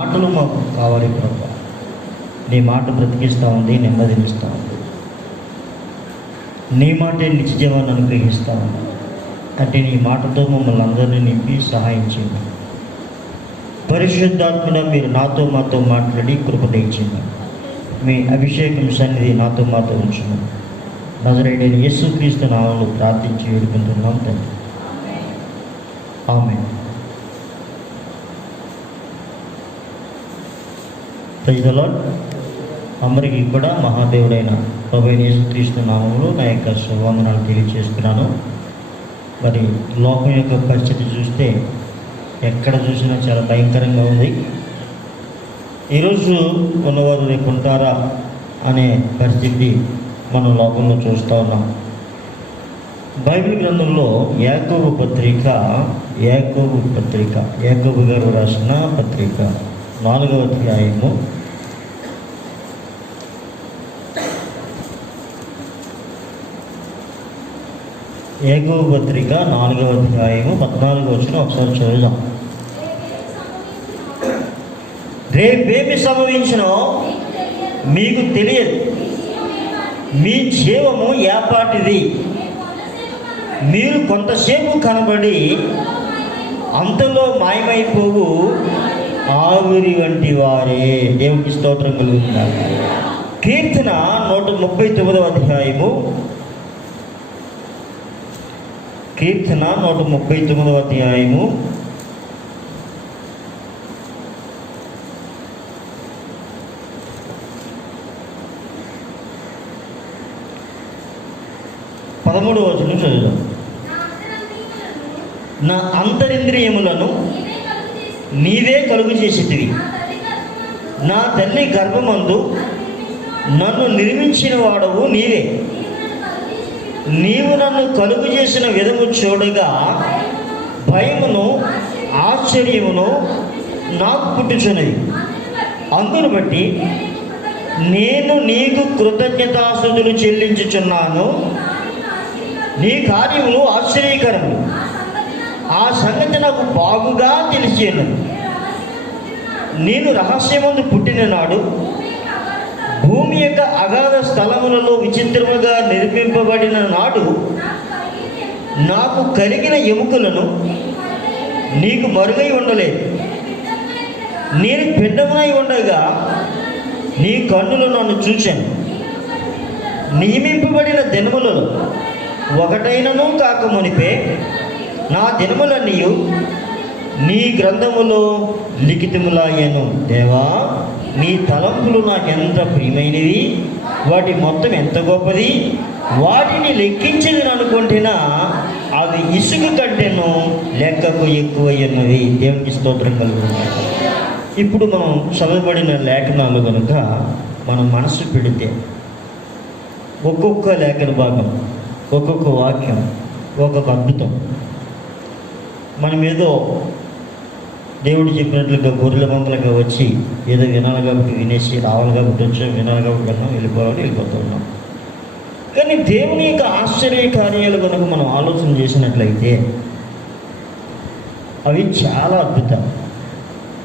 మాటలు మాకు కావాలి ప్రభు. నీ మాట బ్రతికిస్తూ ఉంది, నెమ్మదినిస్తూ ఉంది. నీ మాటే నిత్య జీవాన్ని అనుగ్రహిస్తూ ఉంది. అంటే నీ మాటతో మమ్మల్ని అందరినీ నింపి సహాయం చేయండి. పరిశుద్ధాత్మగా మీరు నాతో మాతో మాట్లాడి కృప దయచేయండి. మీ అభిషేకం సన్నిధి నాతో మాతో ఉంచును. నజరేయుడైన యేసుక్రీస్తు నామములో ప్రార్థించి వేడుకుంటున్నాం తండ్రి. ఆమేన్. Praise the lord. అందరికీ కూడా మహాదేవుడైన ప్రభువైన యేసుక్రీస్తు నామములో నా యొక్క శుభవందనాలు తెలియజేస్తున్నాను. మరి లోకం యొక్క పరిస్థితి చూస్తే ఎక్కడ చూసినా చాలా భయంకరంగా ఉంది. ఈరోజు ఉన్నవారు రేపు ఉంటారా అనే పరిస్థితి మనం లోకంలో చూస్తూ ఉన్నాం. బైబిల్ గ్రంథంలో యాకోబు పత్రిక యాకోబు గారు రాసిన పత్రిక 4వ అధ్యాయము 14వ వచనం ఒకసారి చదువుదాం. రేపేమి సంభవించినో మీకు తెలియదు, మీ జీవము ఏపాటిది. మీరు కొంతసేపు కనబడి అంతలో మాయమైపోవు ఆవిరి వంటి వారే. దేవునికి స్తోత్రం కలుగుతున్నారు. కీర్తన 139వ అధ్యాయము 139వ అధ్యాయము 13వ వచనం చదువుదాం. నా అంతరింద్రియములను నీవే కలుగు చేసితివి, నా తల్లి గర్భమందు నన్ను నిర్మించిన వాడవు నీవే. నీవు నన్ను కలుగు చేసిన విధము చూడగా భయమును ఆశ్చర్యమును నాకు పుట్టుచున్నది. అందును బట్టి నేను నీకు కృతజ్ఞతాస్తుతులు చెల్లించుచున్నాను. నీ కార్యములు ఆశ్చర్యకరములు, ఆ సంగతి నాకు బాగుగా తెలిసి ఉన్నది. నేను రహస్యమందు పుట్టిన నాడు భూమి యొక్క అగాధ స్థలములలో విచిత్రముగా నిర్మింపబడిన నాడు నాకు కలిగిన ఎముకలను నీకు మరుగై ఉండలేదు. నేను పిండమునై ఉండగా నీ కన్నులు నన్ను చూచాను. నియమింపబడిన దినములలో ఒకటైనను కాక మునిపే నా దినములన్నీ నీ గ్రంథములో లిఖితములాయను. దేవా, నీ తలంపులు నాకెంత ప్రియమైనవి, వాటి మొత్తం ఎంత గొప్పది. వాటిని లెక్కించేది అనుకుంటున్నా అవి ఇసుక కంటేను లెక్కకు ఎక్కువయ్యున్నవి. దేవునికి స్తోత్రం కలుగుతుంది. ఇప్పుడు మనం చదవబడిన లేఖనాలు కనుక మనం మనసు పెడితే ఒక్కొక్క లేఖన భాగం, ఒక్కొక్క వాక్యం, ఒక్కొక్క అద్భుతం. మనం ఏదో దేవుడు చెప్పినట్లుగా గొర్రెల మందలుగా వచ్చి ఏదో వినాలి కాబట్టి వినేసి, రావాలి కాబట్టి వచ్చాం, వినాలి కాబట్టి విన్నాం, వెళ్ళిపోతూ ఉన్నాం. కానీ దేవుని యొక్క ఆశ్చర్య కార్యాలు కనుక మనం ఆలోచన చేసినట్లయితే అవి చాలా అద్భుతం.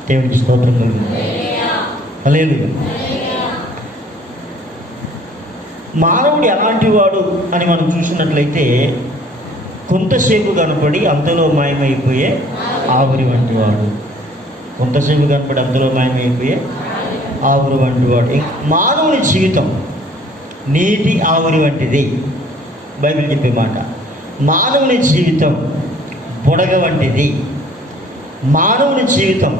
దేవునికి స్తోత్రం కలుగుతుంది. హల్లెలూయా. మానవుడు ఎలాంటి వాడు అని మనం చూసినట్లయితే కొంతసేపు కనపడి అంతలో మాయమైపోయే ఆవిరి వంటి వాడు. కొంతసేపు కనపడి అంతలో మాయమైపోయే ఆవిరి వంటి వాడు. మానవుని జీవితం నీటి ఆవిరి వంటిది. బైబిల్ చెప్పే మాట. మానవుని జీవితం బుడగ వంటిది. మానవుని జీవితం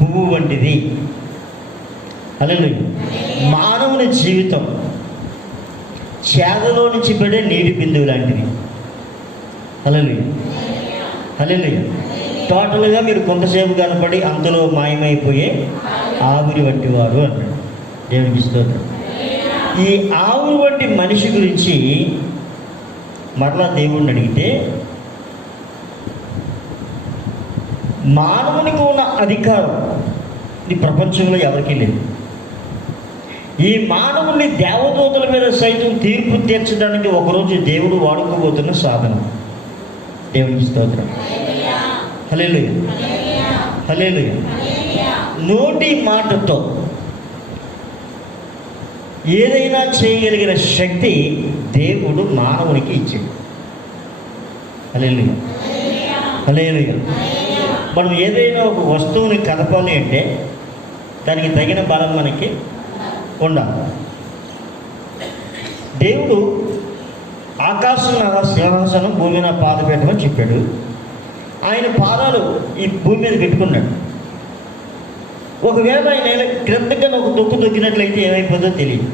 పువ్వు వంటిది. హల్లెలూయా. మానవుని జీవితం చేదలో నుంచి పడే నీటి బిందువు లాంటిది. హల్లెలూయా. హల్లెలూయా. టోటల్గా మీరు కొంతసేపు కనపడి అంతలో మాయమైపోయే ఆవిరి వంటి వారు అన్నాడు. దేవునికి స్తోత్రం. ఈ ఆవిరి వంటి మనిషి గురించి మరలా దేవుడిని అడిగితే మానవునికి ఉన్న అధికారం ఈ ప్రపంచంలో ఎవరికీ లేదు. ఈ మానవుని దేవదూతల మీద సైతం తీర్పు తీర్చడానికి ఒకరోజు దేవుడు వాడుకోబోతున్న సాధనం. దేవునికి స్తోత్రం. హల్లెలూయా. హల్లెలూయా. నోటి మాటతో ఏదైనా చేయగలిగిన శక్తి దేవుడు మానవునికి ఇచ్చాడు. హల్లెలూయా, హల్లెలూయా. మనం ఏదైనా ఒక వస్తువుని కదపాలి అంటే దానికి తగిన బలం మనకి ఉండాలి. దేవుడు ఆకాశం నా సింహాసనం, భూమి నా పాద పెట్టమని చెప్పాడు. ఆయన పాదాలు ఈ భూమి మీద పెట్టుకున్నాడు. ఒకవేళ ఆయన క్రిందగా ఒక తొక్కు తొక్కినట్లయితే ఏమైపోతుందో తెలియదు.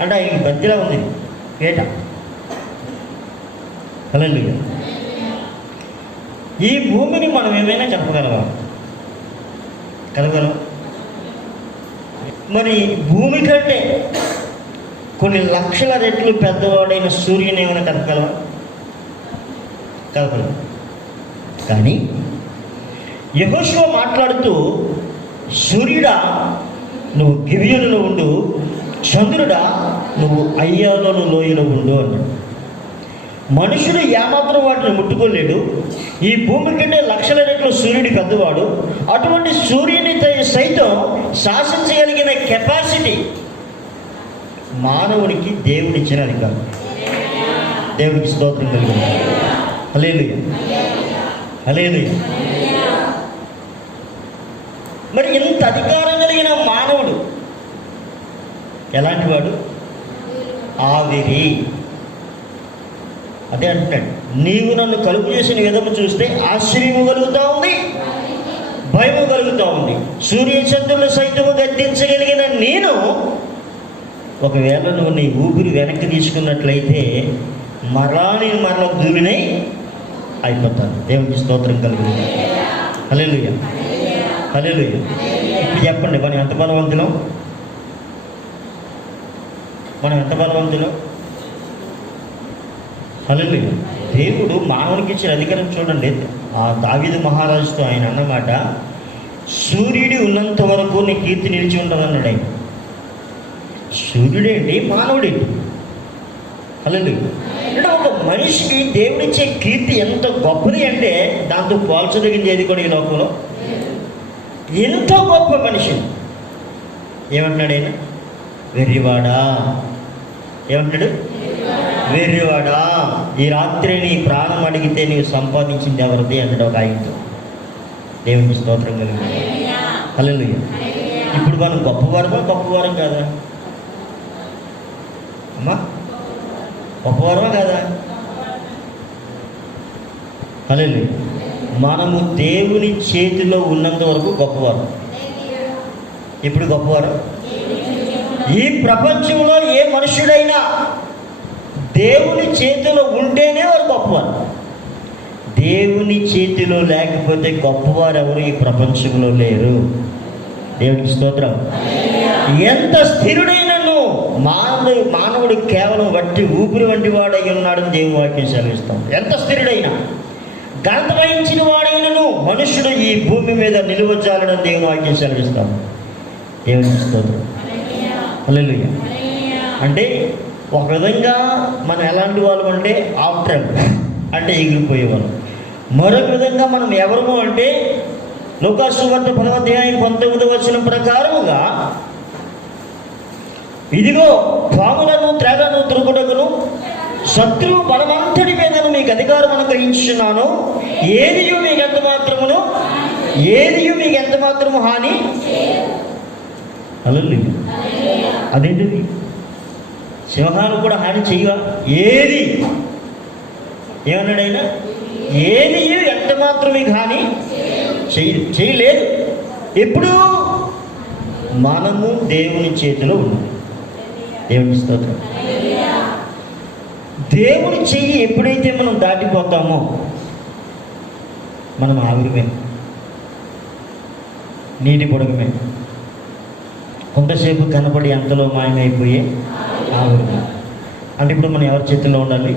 అంటే ఆయనకి బద్దిలా ఉంది పేట. హల్లెలూయా. ఈ భూమిని మనం ఏమైనా కలపగలవా? కలగలం. మరి భూమి కంటే కొన్ని లక్షల రెట్లు పెద్దవాడైన సూర్యుని ఏమైనా కలపగలవా? కలపలేం. కానీ యెహోషువ మాట్లాడుతూ, సూర్యుడా నువ్వు గిబియోనులో ఉండు, చంద్రుడా నువ్వు అయ్యాలోను లోయలో ఉండు అన్నాడు. మనుషుడు ఏమాత్రం వాటిని ముట్టుకోలేడు. ఈ భూమి కంటే లక్షల రెట్లు సూర్యుడి పెద్దవాడు. అటువంటి సూర్యుని సైతం శాసించగలిగిన కెపాసిటీ మానవునికి దేవుడిచ్చిన అధికారం. దేవుడికి స్తోత్రం కలిగింది. హల్లెలూయా, హల్లెలూయా. మరి ఇంత అధికారం కలిగిన మానవుడు ఎలాంటి వాడు? ఆవిరి. అదే అంటున్నాడు, నీవు నన్ను కలుపు చేసిన విధము చూస్తే ఆశ్చర్యము కలుగుతూ ఉంది, భయము కలుగుతూ ఉంది. సూర్యచంద్రులు సైతము గద్దించగలిగిన నేను, ఒకవేళ నువ్వు నీ ఊపిరి వెనక్కి తీసుకున్నట్లయితే మరల ధూళినై అయిపోతాను. దేవునికి స్తోత్రం కలుగుతుంది. హల్లెలూయా, హల్లెలూయా. ఇప్పుడు చెప్పండి, మనం ఎంత బలవంతులం? మనం ఎంత బలవంతులం? హల్లెలూయా. దేవుడు మానవునికి ఇచ్చిన అధికారం చూడండి. ఆ దావీదు మహారాజుతో ఆయన అన్నమాట, సూర్యుడు ఉన్నంత వరకు నీ కీర్తి నిలిచి ఉండదన్నాడు ఆయన. సూర్యుడేంటి, మానవుడేంటి? హల్లెలూయా. అంటే ఒక మనిషికి దేవుడిచ్చే కీర్తి ఎంత గొప్పది అంటే దాంతో పోల్చదగింది ఏది కూడా ఈ లోకంలో. ఎంతో గొప్ప మనిషి. ఏమంటున్నాడు ఆయన? వెర్రివాడా. ఏమంటున్నాడు? వెర్రివాడా, ఈ రాత్రి నీ ప్రాణం అడిగితే నీవు సంపాదించింది ఎవరిది అన్నాడు ఒక ఆయనతో. దేవునికి స్తోత్రం కలిగింది. హల్లెలూయా. ఇప్పుడు మనం గొప్పవారం కాదా అమ్మా? గొప్పవారమా కాదా? హల్లెలూయా. మనము దేవుని చేతిలో ఉన్నంత వరకు గొప్పవారు. ఇప్పుడు గొప్పవారు. ఈ ప్రపంచంలో ఏ మనుషుడైనా దేవుని చేతిలో ఉంటేనే వారు గొప్పవారు. దేవుని చేతిలో లేకపోతే గొప్పవారు ఎవరు ఈ ప్రపంచంలో లేరు. దేవునికి స్తోత్రం. ఎంత స్థిరుడైనను మానవుడు కేవలం వట్టి ఊపిరి వంటి వాడై ఉన్నాడని దేవుని వాక్యం సెలవిస్తాం. ఎంత స్థిరుడైనా, ఘనత వహించిన వాడైనను మనుషుడు ఈ భూమి మీద నిలువజాలని దేవుని వాక్యం సెలవిస్తాం. దేవునికి స్తోత్రం. హల్లెలూయా. అంటే ఒక విధంగా మనం ఎలాంటి వాళ్ళం అంటే ఆఫ్టర్ అంటే ఎగిరిపోయేవాళ్ళం. మరొక విధంగా మనం ఎవరము అంటే లూకాసు సువార్త 10వ అధ్యాయం 19వ వచనం ప్రకారముగా, ఇదిగో పాములను త్రాగను త్రుకుటకును శత్రువు బలమంతటి మీదను మీకు అధికారం అనుగ్రహించున్నాను, ఏదియు మీకు ఎంత మాత్రము హాని. హల్లెలూయా. అదేంటిది? సింహాలు కూడా హాని చెయ్యవా? ఏది ఏమన్నాడు ఆయన? ఏది ఎంత మాత్రం మీకు హాని చేయలేదు. ఎప్పుడు? మనము దేవుని చేతిలో ఉన్నాం. దేవుని స్తోత్రం. దేవుని చెయ్యి ఎప్పుడైతే మనం దాటిపోతామో మనం ఆవిరిమే, నీటి పొడగమే, కొంతసేపు కనపడి అంతలో మాయమైపోయే ఆవిరిమే. అంటే ఇప్పుడు మనం ఎవరి చేతిలో ఉండాలి?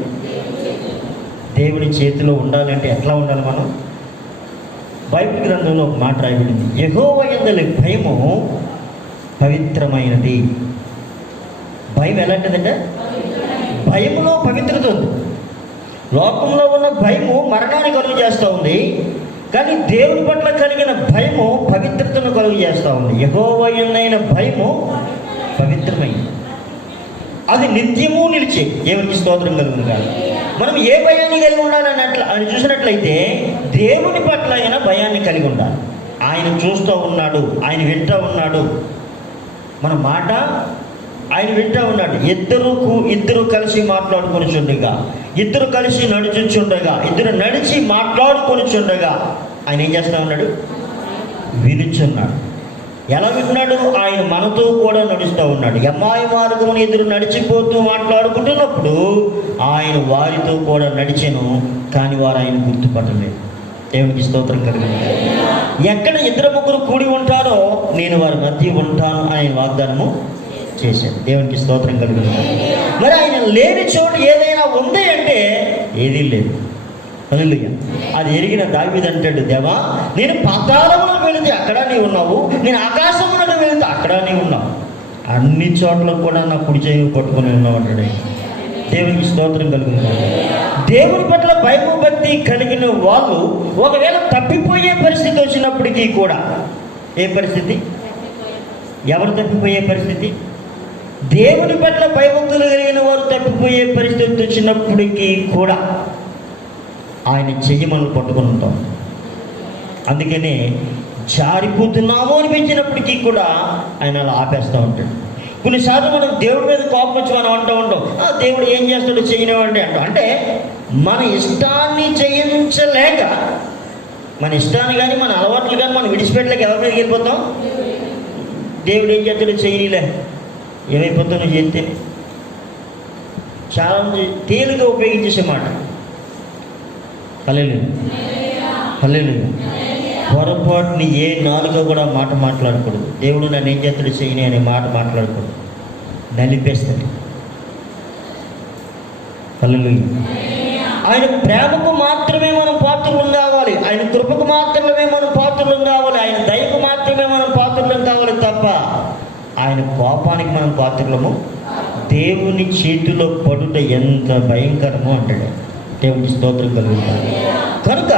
దేవుని చేతిలో ఉండాలంటే ఎట్లా ఉండాలి మనం? బైబిల్ గ్రంథంలో ఒక మాట రాయబడింది, యెహోవా యందలి భయము పవిత్రమైనది. భయం ఎలాంటిదంటే భయములో పవిత్రత ఉంది. లోకంలో ఉన్న భయము మరణాన్ని కలుగు చేస్తూ ఉంది, కానీ దేవుని పట్ల కలిగిన భయము పవిత్రతను కలుగు చేస్తూ ఉంది. యెహోవాయైన భయము పవిత్రమైంది, అది నిత్యము నిలిచే. దేవునికి స్తోత్రం కలుగును కాదు. మనం ఏ భయాన్ని కలిగి ఉండాలని అని చూసినట్లయితే దేవుని పట్ల అయిన భయాన్ని కలిగి ఉండాలి. ఆయన చూస్తూ ఉన్నాడు, ఆయన వింటూ ఉన్నాడు, మన మాట ఆయన వింటూ ఉన్నాడు. ఇద్దరు కలిసి మాట్లాడుకొని చుండగా, ఇద్దరు కలిసి నడుచుచుండగా, ఇద్దరు నడిచి మాట్లాడుకొని చుండగా ఆయన ఏం చేస్తూ ఉన్నాడు? వినుచున్నాడు. ఎలా విన్నాడు? ఆయన మనతో కూడా నడుస్తూ ఉన్నాడు. ఎమ్మాయి మార్గమును ఎదురు నడిచిపోతూ మాట్లాడుకుంటున్నప్పుడు ఆయన వారితో కూడా నడిచెను, కానీ వారు ఆయన గుర్తుపట్టలేదు. దేవునికి స్తోత్రం కలిగింది. ఎక్కడ ఇద్దరు ముగ్గురు కూడి ఉంటారో నేను వారి మధ్య ఉంటాను ఆయన వాగ్దానము చేశాడు. దేవునికి స్తోత్రం కలిగింది. మరి ఆయన లేని చోటు ఏదైనా ఉంది అంటే ఏదీ లేదు. హల్లెలూయా. అది ఎరిగిన దావీదు అంటాడు, దేవా నేను పాతాళమున వెళితే అక్కడ నీవు ఉన్నావు, నేను ఆకాశమున వెళితే అక్కడ నీవు ఉన్నావు, అన్ని చోట్ల కూడా నా కుడి చేయి పట్టుకొని ఉన్నావు అంటాడు. దేవునికి స్తోత్రం కలుగుతుంది. దేవుని పట్ల భయము భక్తి కలిగిన వాళ్ళు ఒకవేళ తప్పిపోయే పరిస్థితి వచ్చినప్పటికీ కూడా, ఏ పరిస్థితి? ఎవరు తప్పిపోయే పరిస్థితి? దేవుని పట్ల భయభక్తులు కలిగిన వారు తప్పిపోయే పరిస్థితి వచ్చినప్పటికీ కూడా ఆయన చెయ్యి మనం పట్టుకొని ఉంటాం. అందుకనే జారిపోతున్నాము అనిపించినప్పటికీ కూడా ఆయన అలా ఆపేస్తూ ఉంటాడు. కొన్నిసార్లు మనం దేవుడి మీద కోపం వచ్చి మనం అంటూ ఉంటాం, దేవుడు ఏం చేస్తాడో చేయనివ్వండి అంటాం. అంటే మన ఇష్టాన్ని చేయించలేక, మన ఇష్టాన్ని కానీ మన అలవాట్లు కానీ మనం విడిచిపెట్టలేక ఎవరి మీదకి వెళ్ళిపోతాం? దేవుడు ఏం చేస్తాడో చేయనిలే, ఏమైపోతావు నువ్వు చేస్తే. చాలా తేలిగా ఉపయోగించేసే మాట. హల్లెలూయా, హల్లెలూయా. పొరపాటుని ఏ నాలుగో కూడా మాట మాట్లాడకూడదు. దేవుడు నన్ను ఏం చేస్తాడు చేయని అనే మాట మాట్లాడకూడదు, నలిపేస్తాడు. హల్లెలూయా. ఆయన ప్రేమకు మాత్రమే మనం పాత్రలు కావాలి, ఆయన కృపకు మాత్రమే మనం పాత్రలు కావాలి, ఆయన దయకు మాత్రమే మనం పాత్రలు కావాలి తప్ప ఆయన కోపానికి మనం పాత్రలము. దేవుని చేతిలో పడుట ఎంత భయంకరమో అంటాడు. దేవుని స్తోత్రం కలుగుతాడు. కనుక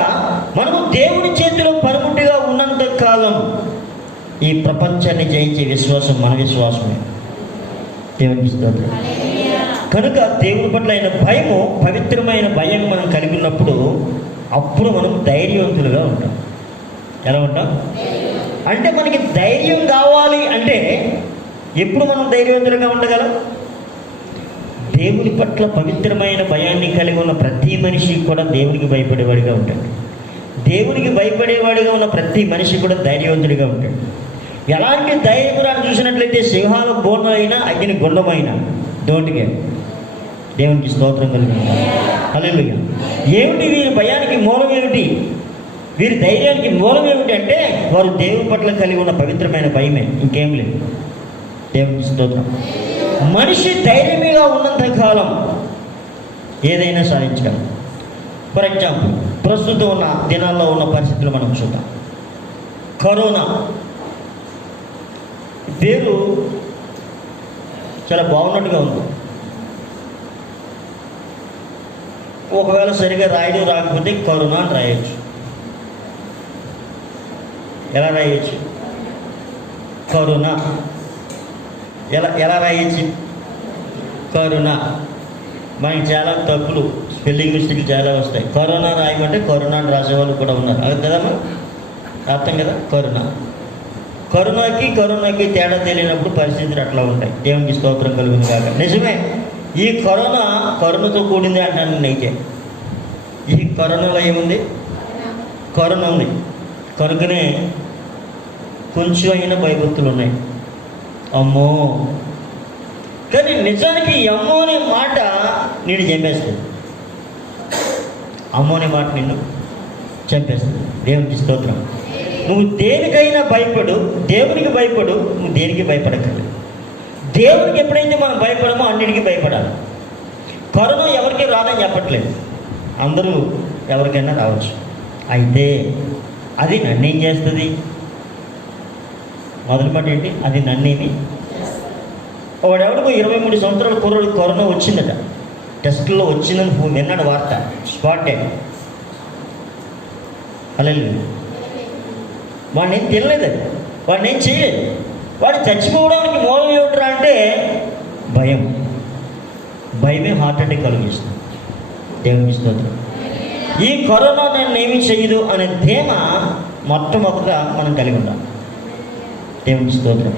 మనము దేవుని చేతిలో పరముట్టుగా ఉన్నంత కాలం ఈ ప్రపంచాన్ని జయించే విశ్వాసం మన విశ్వాసమే. దేవుని స్తోత్రం. కనుక దేవుని పట్ల అయిన భయము, పవిత్రమైన భయం మనం కలిగి ఉన్నప్పుడు అప్పుడు మనం ధైర్యవంతులుగా ఉంటాం. ఎలా ఉంటాం అంటే మనకి ధైర్యం కావాలి అంటే ఎప్పుడు మనం ధైర్యవంతులుగా ఉండగలం? దేవుని పట్ల పవిత్రమైన భయాన్ని కలిగి ఉన్న ప్రతి మనిషి కూడా దేవునికి భయపడేవాడిగా ఉంటాడు. దేవునికి భయపడేవాడిగా ఉన్న ప్రతి మనిషి కూడా ధైర్యవంతుడిగా ఉంటాడు. ఎలాంటి ధైర్యం చూసినట్లయితే సింహాల బోర్నైనా అగ్ని గుండమైన డోంట్గా. దేవునికి స్తోత్రం కలిగింది. హల్లెలూయా. ఏమిటి వీరి భయానికి మూలం ఏమిటి? వీరి ధైర్యానికి మూలం ఏమిటి అంటే వారు దేవుని పట్ల కలిగి ఉన్న పవిత్రమైన భయమే, ఇంకేం లేదు. దేవునికి స్తోత్రం. మనిషి ధైర్యంగా ఉన్నంత కాలం ఏదైనా సాధించగలం. ఫర్ ఎగ్జాంపుల్, ప్రస్తుతం ఉన్న దినాల్లో ఉన్న పరిస్థితులు మనం చూద్దాం. కరోనా పేరు చాలా బాగున్నట్టుగా ఉంది. ఒకవేళ సరిగా రాయడం రాకపోతే కరోనా అని రాయొచ్చు. ఎలా రాయొచ్చు? కరోనా. ఎలా రాయొచ్చు? కరోనా. మనకి చాలా తప్పులు, స్పెల్లింగ్ మిస్టేక్లు చాలా వస్తాయి. కరోనా రాయమంటే కరోనా అని రాసేవాళ్ళు కూడా ఉన్నారు. అది కదమ్మా, అర్థం కదా? కరోనాకి తేడా తెలియనప్పుడు పరిస్థితులు అట్లా ఉంటాయి. దేవునికి స్తోత్రం కలుగుతుంది కాక. నిజమే, ఈ కరోనాతో కూడింది అంటాను నైతే. ఈ కరోనాలో ఏముంది? కరోనా ఉంది కనుకనే కొంచెం అయినా భయభక్తులు ఉన్నాయి. అమ్మో, కానీ నిజానికి ఈ అమ్మో అనే మాట నేను చంపేస్తుంది. అమ్మో అనే మాట నిన్ను చంపేస్తుంది. దేవునికి స్తోత్రం. నువ్వు దేనికైనా భయపడు, దేవునికి భయపడు, నువ్వు దేనికి భయపడక్కర్లేదు. దేవునికి ఎప్పుడైతే మనం భయపడమో అన్నిటికీ భయపడాలి. కరోనా ఎవరికి రాదని చెప్పట్లేదు, అందరూ ఎవరికైనా రావచ్చు. అయితే అది నన్నేం చేస్తుంది? మొదటి మాట ఏంటి? అది నన్నేమి. వాడెవడికో 23 సంవత్సరాల కుర్రోడు కరోనా వచ్చిందట, టెస్ట్లో వచ్చిందని విన్నాడు వార్త, స్పాట్ డెడ్. హల్లెలూయా. వాడిని ఏం తినలేదు, వాడిని ఏం చేయలేదు. వాడు చచ్చిపోవడానికి మూలం ఏమిట్రా అంటే భయం. భయమే హార్ట్ అటాక్ కలిగిస్తుంది. దేవునికి స్తోత్రం. ఈ కరోనా నన్ను ఏమీ చేయదు అనే ధీమ మొట్టమొదట మనం కలిగి ఉండాలి. దేవునికి స్తోత్రం.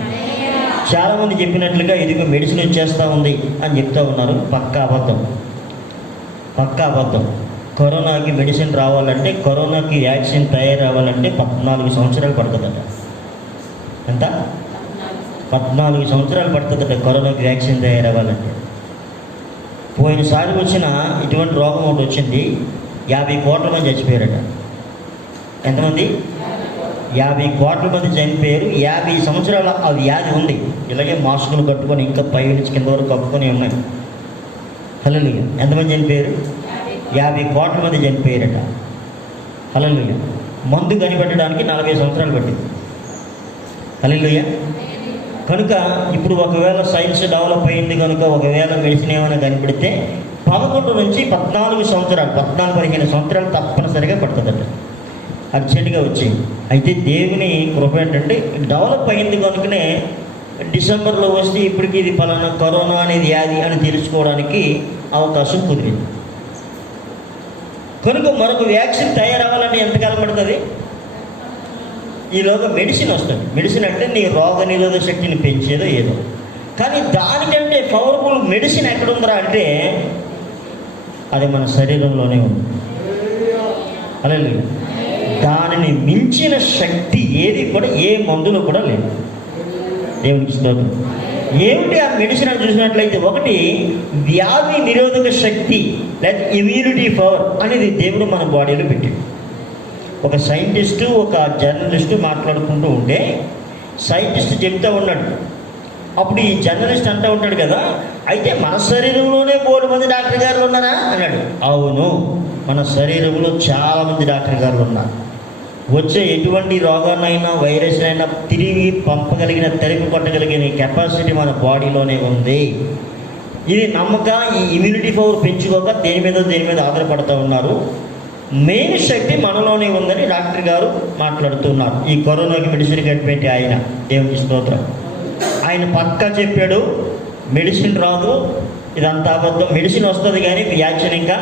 చాలామంది చెప్పినట్లుగా ఇదిగో మెడిసిన్ వచ్చేస్తూ ఉంది అని చెప్తూ ఉన్నారు. పక్కా అబద్ధం, పక్కా అబద్ధం. కరోనాకి మెడిసిన్ రావాలంటే, కరోనాకి వ్యాక్సిన్ తయారవ్వాలంటే 14 సంవత్సరాలు పడుతుందట. ఎంత? 14 సంవత్సరాలు పడుతుందట కరోనాకి వ్యాక్సిన్ తయారవ్వాలంటే. పోయినసారి వచ్చిన ఇటువంటి రోగం ఒకటి వచ్చింది, 50 కోట్ల మంది చచ్చిపోయారట. ఎంతమంది? 50 కోట్ల మంది చనిపోయారు. 50 సంవత్సరాల ఆ వ్యాధి ఉంది. ఇలాగే మాస్కులు కట్టుకొని ఇంకా పై నుంచి కింద వరకు కప్పుకొని ఉన్నాయి. హల్లెలూయా. ఎంతమంది చనిపోయారు? 50 కోట్ల మంది చనిపోయారట. హల్లెలూయా. మందు కనిపెట్టడానికి 40 సంవత్సరాలు పట్టింది. హల్లెలూయా. కనుక ఇప్పుడు ఒకవేళ సైన్స్ డెవలప్ అయింది కనుక ఒకవేళ మెడిసిన్ ఏమైనా కనిపెడితే 11 నుంచి 14 సంవత్సరాలు, 14-15 సంవత్సరాలు తప్పనిసరిగా పడుతుందట. అర్జెంటుగా వచ్చి. అయితే దేవుని కృప ఏంటంటే డెవలప్ అయింది కనుకనే డిసెంబర్లో వస్తే ఇప్పటికీ ఇది పలానా కరోనా అనేది వ్యాధి అని తెలుసుకోవడానికి అవకాశం కుదిరింది. కనుక మరొక వ్యాక్సిన్ తయారవ్వాలంటే ఎంతకాలం పడుతుంది? ఈలోగా మెడిసిన్ వస్తుంది. మెడిసిన్ అంటే నీ రోగ నిరోధక శక్తిని పెంచేదో ఏదో. కానీ దానికంటే పవర్ఫుల్ మెడిసిన్ ఎక్కడుందిరా అంటే అది మన శరీరంలోనే ఉంది. హల్లెలూయా. దానిని మించిన శక్తి ఏది కూడా ఏ మందులో కూడా లేదు. దేవునికి స్తోత్రం. ఏమిటి ఆ మెడిసిన్ అని చూసినట్లయితే, ఒకటి వ్యాధి నిరోధక శక్తి లేదా ఇమ్యూనిటీ పవర్ అనేది దేవుడు మన బాడీలో పెట్టాడు. ఒక సైంటిస్టు ఒక జర్నలిస్టు మాట్లాడుకుంటూ ఉంటే సైంటిస్ట్ చెప్తూ ఉన్నాడు. అప్పుడు ఈ జర్నలిస్ట్ అంటూ ఉంటాడు కదా, అయితే మన శరీరంలోనే 3 మంది డాక్టర్ గారులు ఉన్నారా అన్నాడు. అవును, మన శరీరంలో చాలామంది డాక్టర్ గారులు ఉన్నారు. వచ్చే ఎటువంటి రోగాన్నైనా వైరస్ అయినా తిరిగి పంపగలిగిన, తరిమి కొట్టగలిగిన కెపాసిటీ మన బాడీలోనే ఉంది. ఇది నమ్మక ఈ ఇమ్యూనిటీ పవర్ పెంచుకోక దేని మీద ఆధారపడుతూ ఉన్నారు. మెయిన్ శక్తి మనలోనే ఉందని డాక్టర్ గారు మాట్లాడుతున్నారు. ఈ కరోనాకి మెడిసిన్ కనిపెట్టి ఆయన, దేవునికి స్తోత్రం, ఆయన పక్కా చెప్పాడు మెడిసిన్ రాదు, ఇదంతా అబద్ధం. మెడిసిన్ వస్తుంది కానీ వ్యాక్సిన్ ఇంకా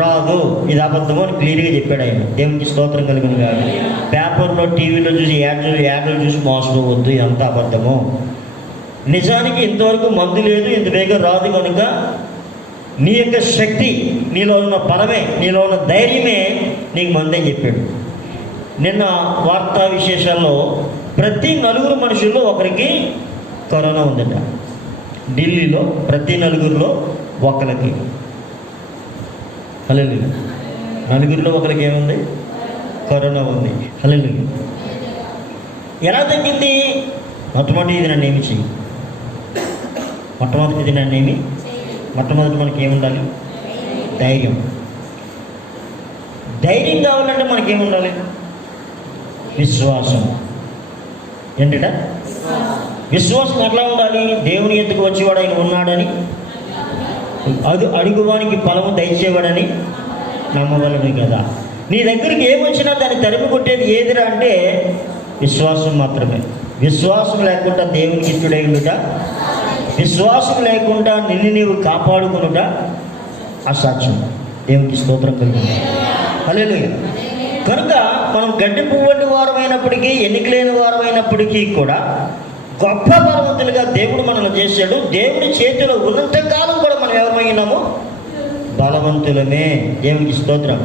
రాదు, ఇది అబద్ధము అని క్లియర్గా చెప్పాడు ఆయన. దేవునికి స్తోత్రం కలుగును కాదు. పేపర్లో టీవీలో చూసి యాడ్లు చూసి మోసపోవద్దు, ఇదంతా అబద్ధము. నిజానికి ఇంతవరకు మందు లేదు, ఇంత వేగం రాదు. కనుక నీ యొక్క శక్తి, నీలో ఉన్న బలమే, నీలో ఉన్న ధైర్యమే నీకు మందని చెప్పాడు. నిన్న వార్తా విశేషాల్లో ప్రతి 4 మనుషుల్లో ఒకరికి కరోనా ఉందట. ఢిల్లీలో ప్రతి 4లో ఒకరికి. హల్లెలూయా. 4లో ఒకరికి ఏముంది? కరోనా ఉంది. హల్లెలూయా. ఎలా తగ్గింది? మొట్టమొదటి నన్నేమి చెయ్యి. మొట్టమొదటి మనకి ఏముండాలి? ధైర్యం. ధైర్యం కావాలంటే మనకేముండాలి? విశ్వాసం. ఏంటట? విశ్వాసం ఎట్లా ఉండాలి? దేవుని ఎద్దుకు వచ్చేవాడు ఆయన ఉన్నాడని, అడుగువానికి ఫలము దయచేవాడని నమ్మవలను కదా. నీ దగ్గరికి ఏమొచ్చినా దాన్ని తరిమి కొట్టేది ఏదిరా అంటే విశ్వాసం మాత్రమే. విశ్వాసం లేకుండా దేవునికి ఇష్టడై ఉండుట, విశ్వాసం లేకుండా నిన్ను నీవు కాపాడుకునుట అసాధ్యం. దేవునికి స్తోత్రం కలుగుతుంది. హల్లెలూయా. కనుక మనం గడ్డి పువ్వంటి వారమైనప్పటికీ, ఎన్నికలేని వారమైనప్పటికీ కూడా గొప్ప బలవంతులుగా దేవుడు మనల్ని చేశాడు. దేవుడి చేతిలో ఉన్నంత కాలం కూడా మనం ఎవరమైనాము? బలవంతులమే. దేవునికి స్తోత్రం.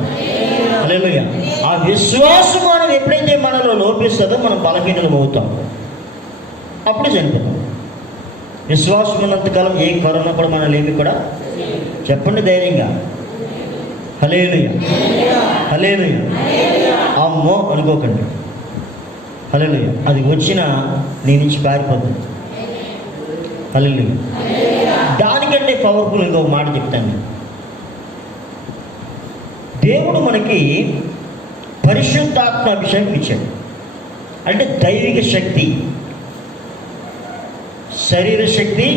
హల్లెలూయా. ఆ విశ్వాసం అనేది ఎప్పుడైతే మనలో లోపిస్తుందో మనం బలహీనులం అవుతాం, అప్పుడు చనిపోతాం. విశ్వాసం ఉన్నంతకాలం ఏ కరోనా కూడా మనల్ని ఏమి కూడా, చెప్పండి ధైర్యంగా, హల్లెలూయా, హల్లెలూయా. అమ్మో అనుకోకండి. హల్లెలూయా. అది వచ్చినా నీ నుంచి పారిపోతుంది. హల్లెలూయా. దానికంటే పవర్ఫుల్ ఇంకొక మాట చెప్తాను. దేవుడు మనకి పరిశుద్ధాత్మ అభిషేకం ఇచ్చాడు. అంటే దైవిక శక్తి, శరీర శక్తి,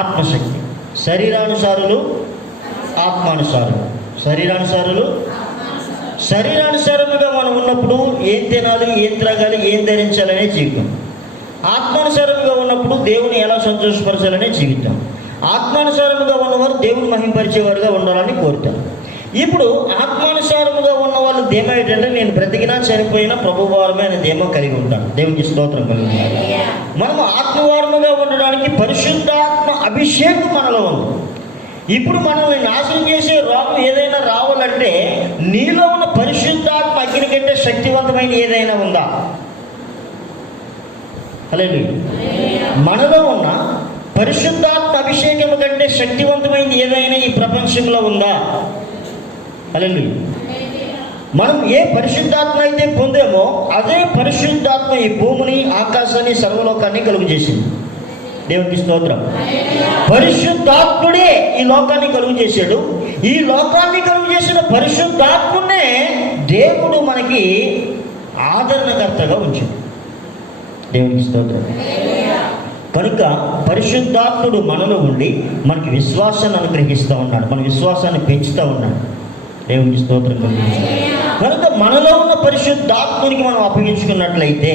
ఆత్మశక్తి. శరీరానుసారులు, ఆత్మానుసారులు. శరీరానుసారులు, శరీరానుసారముగా మనం ఉన్నప్పుడు ఏం తినాలి, ఏం త్రాగాలి, ఏం ధరించాలనే జీవితం. ఆత్మానుసారముగా ఉన్నప్పుడు దేవుని ఎలా సంతోషపరచాలనే జీవితం. ఆత్మానుసారముగా ఉన్నవారు దేవుని మహింపరిచేవారుగా ఉండాలని కోరుతారు. ఇప్పుడు ఆత్మానుసారముగా ఉన్న వాళ్ళు ధీమా ఏంటంటే, నేను బ్రతికినా చనిపోయినా ప్రభువారమే అనే ధీమా కలిగి ఉంటాను. దేవునికి స్తోత్రం కలిగి. మనం ఆత్మవారముగా ఉండడానికి పరిశుద్ధాత్మ అభిషేకం మనలో ఉంది. ఇప్పుడు మనల్ని నాశనం చేసే రోగం ఏదైనా రావాలంటే నీలో ఉన్న పరిశుద్ధాత్మ అగ్ని కంటే శక్తివంతమైన ఏదైనా ఉందా? హల్లెలూయా. మనలో ఉన్న పరిశుద్ధాత్మ అభిషేకం కంటే శక్తివంతమైనది ఏదైనా ఈ ప్రపంచంలో ఉందా? హల్లెలూయా. మనం ఏ పరిశుద్ధాత్మ అయితే పొందామో అదే పరిశుద్ధాత్మ ఈ భూమిని, ఆకాశాన్ని, సర్వలోకాన్ని కలుగు చేసింది. దేవునికి స్తోత్రం. పరిశుద్ధాత్ముడే ఈ లోకాన్ని కలుగు చేశాడు. ఈ లోకాన్ని కలుగు చేసిన పరిశుద్ధాత్మునే దేవుడు మనకి ఆదరణకర్తగా ఉంచాడు. దేవునికి స్తోత్రం. కనుక పరిశుద్ధాత్ముడు మనలో ఉండి మనకి విశ్వాసాన్ని అనుగ్రహిస్తూ ఉన్నాడు, మన విశ్వాసాన్ని పెంచుతూ ఉన్నాడు. దేవునికి స్తోత్రం. కనుక మనలో ఉన్న పరిశుద్ధాత్మునికి మనం అప్పగించుకున్నట్లయితే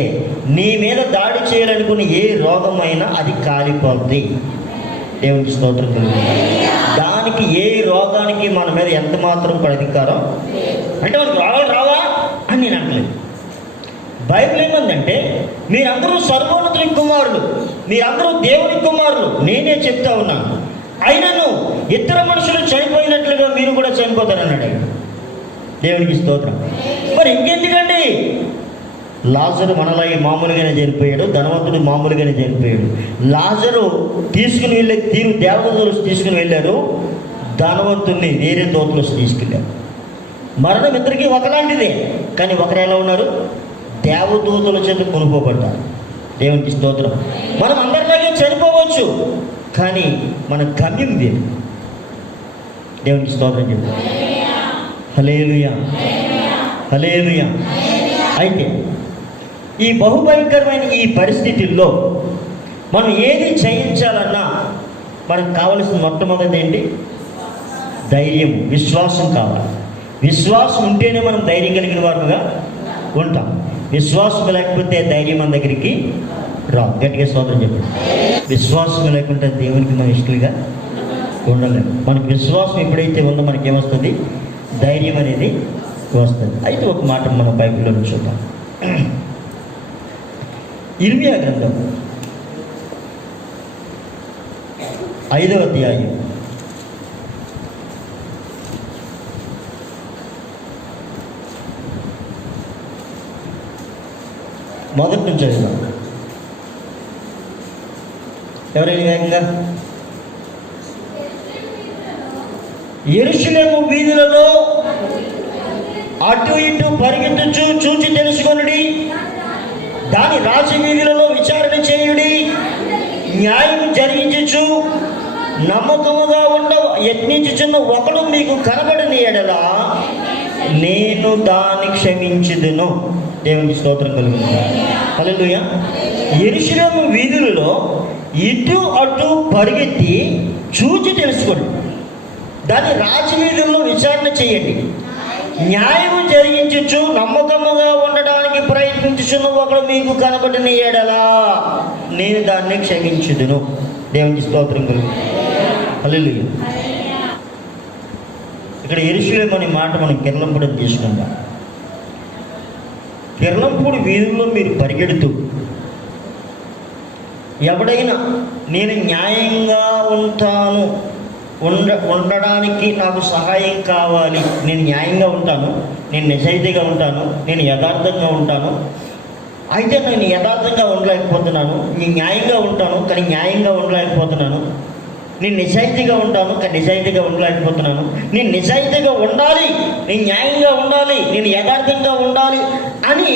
నీ మీద దాడి చేయాలనుకున్న ఏ రోగమైనా అది కాలిపోద్ది. దేవునికి స్తోత్రం. దానికి ఏ రోగానికి మన మీద ఎంత మాత్రం అధికారం అంటే మనకు రోగాలు రావా అని నేను అనట్లేదు. బైబిల్ ఏమందంటే, మీరందరూ సర్వోన్నతుని కుమారులు, మీరందరూ దేవుని కుమారులు నేనే చెప్తా ఉన్నాను. అయినను ఇతర మనుషులు చనిపోయినట్లుగా మీరు కూడా చనిపోతారన్నాడు. దేవునికి స్తోత్రం. మరి ఇంకెందుకండి? లాజరు మనలాగే మామూలుగానే చనిపోయాడు, ధనవంతుడు మామూలుగానే చనిపోయాడు. లాజరు తీసుకుని వెళ్ళే తీరు దేవదూతలు తీసుకుని వెళ్ళారు, ధనవంతుడిని వేరే దూతలు తీసుకెళ్ళారు. మరణం ఇద్దరికి ఒకలాంటిదే, కానీ ఒకరు ఎలా ఉన్నారు? దేవదూతల చేత కొనుక్కోబడ్డారు. దేవునికి స్తోత్రం. మనం అందరిలాగే చనిపోవచ్చు, కానీ మన గమ్యం వేరు. దేవునికి స్తోత్రం చెప్పారు. హల్లెలూయా, హల్లెలూయా. అయితే ఈ బహుభయంకరమైన ఈ పరిస్థితుల్లో మనం ఏది జయించాలన్నా మనకు కావలసిన మొట్టమొదటి ఏంటి? ధైర్యం, విశ్వాసం కావాలి. విశ్వాసం ఉంటేనే మనం ధైర్యం కలిగిన వారుగా ఉంటాం. విశ్వాసం లేకపోతే ధైర్యం మన దగ్గరికి రాదు. గట్టిగా స్తోత్రం చెప్పండి. విశ్వాసం లేకుంటే దేవునికి మనం ఇష్టలుగా ఉండలేము. మనకు విశ్వాసం ఎప్పుడైతే ఉందో మనకేమొస్తుంది? ధైర్యం అనేది వస్తుంది. అయితే ఒక మాట మనం బైబిల్లో చూద్దాం. ఇర్మియా గ్రంథం 5వ అధ్యాయం 1 నుంచి చదువుదాం. ఎవరైనా వేగంగా. యెరూషలేము వీధులలో అటు ఇటు పరిగెత్తుచు చూచి తెలుసుకొనుడి, దాని రాజవీధులలో విచారణ చేయుడి, న్యాయం జరిగించుచు నమ్మకముగా ఉండ యత్నించుచున్న ఒకడు మీకు కనబడని ఎడల నేను దాన్ని క్షమించుదును. దేవునికి స్తోత్రం కలుగుతుంది. హల్లెలూయా. యెరూషలేము వీధులలో ఇటు అటు పరిగెత్తి చూచి తెలుసుకోండి, దాని రాజవీధుల్లో విచారణ చేయండి, న్యాయం జరిగించుచు నమ్మకముగా ఉండడానికి ప్రయత్నించుచున్న ఒకడు మీకు కనబడిన ఎడలా నేను దాన్ని క్షమించుదును. దేవునికి స్తోత్రం కలుగుతుంది. హల్లెలూయా. ఇక్కడ యెరూషలేము అనే మాట మనం కిర్లంపూడి తీసుకుందాం. కిర్లంపూడి వీధుల్లో మీరు పరిగెడుతూ ఎవడైనా నేను న్యాయంగా ఉంటాను, ఉండడానికి నాకు సహాయం కావాలి, నేను న్యాయంగా ఉంటాను, నేను నిజాయితీగా ఉంటాను, నేను యథార్థంగా ఉంటాను, అయితే నేను యథార్థంగా ఉండలేకపోతున్నాను, నేను న్యాయంగా ఉంటాను కానీ న్యాయంగా ఉండలేకపోతున్నాను, నేను నిజాయితీగా ఉంటాను కానీ నిజాయితీగా ఉండలేకపోతున్నాను, నేను నిజాయితీగా ఉండాలి, నేను న్యాయంగా ఉండాలి, నేను యథార్థంగా ఉండాలి అని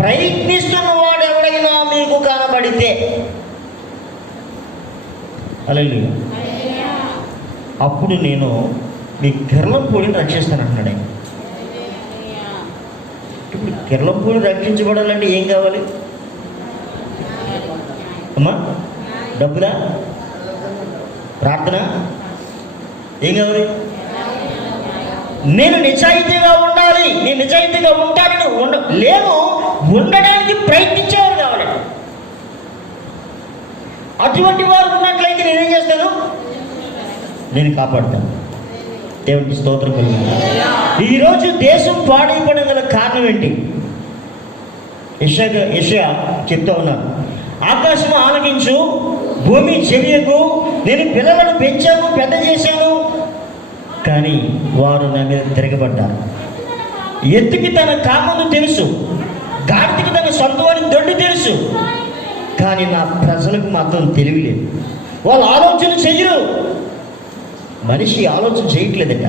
ప్రయత్నిస్తున్న వాడు ఎవడైనా మీకు కనబడితే హల్లెలూయా, అప్పుడు నేను మీ కిర్లంపూడిని రక్షిస్తాను అంటున్నాడు ఆయన. ఇప్పుడు కిర్లంపూడి రక్షించబడాలంటే ఏం కావాలి అమ్మా? డబ్బులా? ప్రార్థన? ఏం కావాలి? నేను నిజాయితీగా ఉండాలి, ఉండాలి, నీ నిజాయితీగా ఉంటానని లేదు, ఉండడానికి ప్రయత్నించేవారు కావాలి. అటువంటి వారు ఉన్నట్లయితే నేనేం చేస్తాను? నేను కాపాడుతాను. దేవునికి స్తోత్రం కలుగుతుంది. ఈరోజు దేశం పాడైపోవడం గల కారణం ఏంటి? యెషయా చెప్తా ఉన్నాను, ఆకాశం ఆలకించు, భూమి చెవియకు, నేను పిల్లలను పెంచాను, పెద్ద చేశాను, కానీ వారు నా మీద తిరగబడ్డారు. ఎత్తుకి తన కామను తెలుసు, గాడిదకి తన సొంతవాడి దొడ్డు తెలుసు, కానీ నా ప్రజలకు మాత్రం తెలియలేదు. వాళ్ళు ఆలోచన చెయ్యరు. మనిషి ఆలోచన చేయట్లేదట.